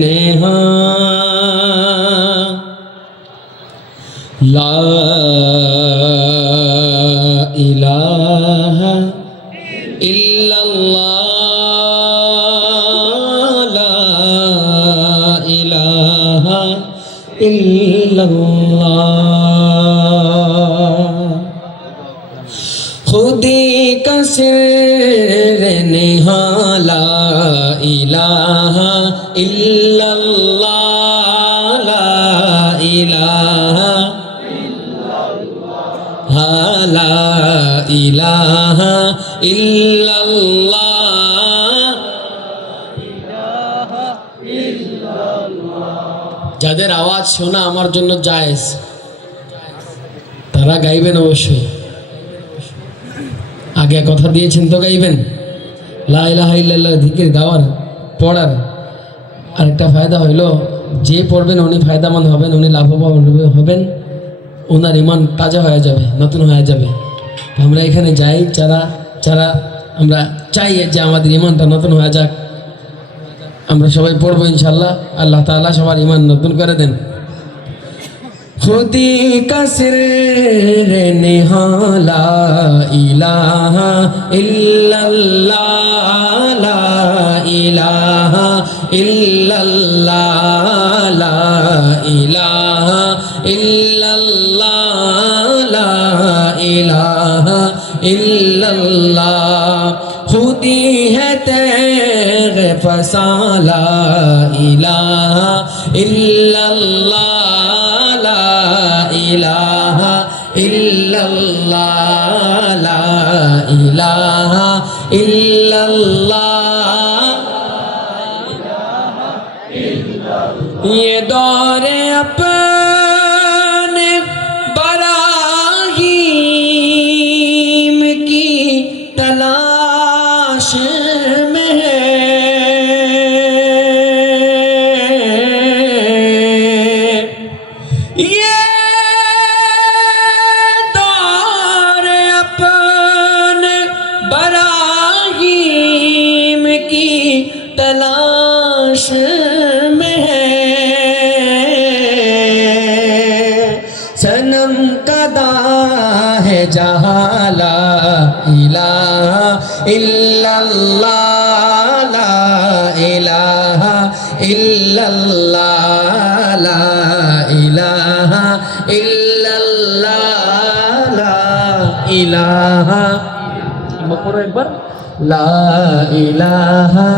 नेहा ला इलाहा इल्लल्लाह ला इलाहा इल्लल्लाह खुदी का सिर निहाला इलाहा इल्लल्लाह ला इलाहा ला इलाहा इल्लल्लाह। যাদের আওয়াজ শোনা আমার জন্য জায়েজ তারা গাইবেন অবশ্যই। আগে কথা দিয়েছেন তো গাইবেন। লা ইলাহা ইল্লাল্লাহ জিকির গাওয়ার পড়ার আরেকটা ফায়দা হইলো যে পড়বেন উনি ফায়দামন্দ হবেন, উনি লাভবান হবেন, ওনার ইমান তাজা হয়ে যাবে, নতুন হয়ে যাবে। আমরা এখানে যাই যারা আমরা চাই যে আমাদের ইমানটা নতুন হয়ে যাক। আমরা সবাই পড়বো ইনশাল্লাহ। আল্লাহ তাআলা সবার ইমান নতুন করে দেন। खुदी का सिर निहाला इलाहा इल्लल्लाह ला इलाहा इल्लल्लाह ला इलाहा इल्लल्लाह ला इलाहा इल्लल्लाह खुदी है तेग फसाला इलाहा इल्लल्लाह इलाहा इल्लल्लाह ला इलाहा इल्लल्लाह। ये दौरे अपने बराहीम की तलाश में है, ये बराहीम की तलाश में है। सनम कदा है जहाँ ला इलाहा इल्लल्लाह ला इलाहा इल्लल्लाह ला इलाहा इल्लल्लाह ला इलाहा एक बार ला इलाहा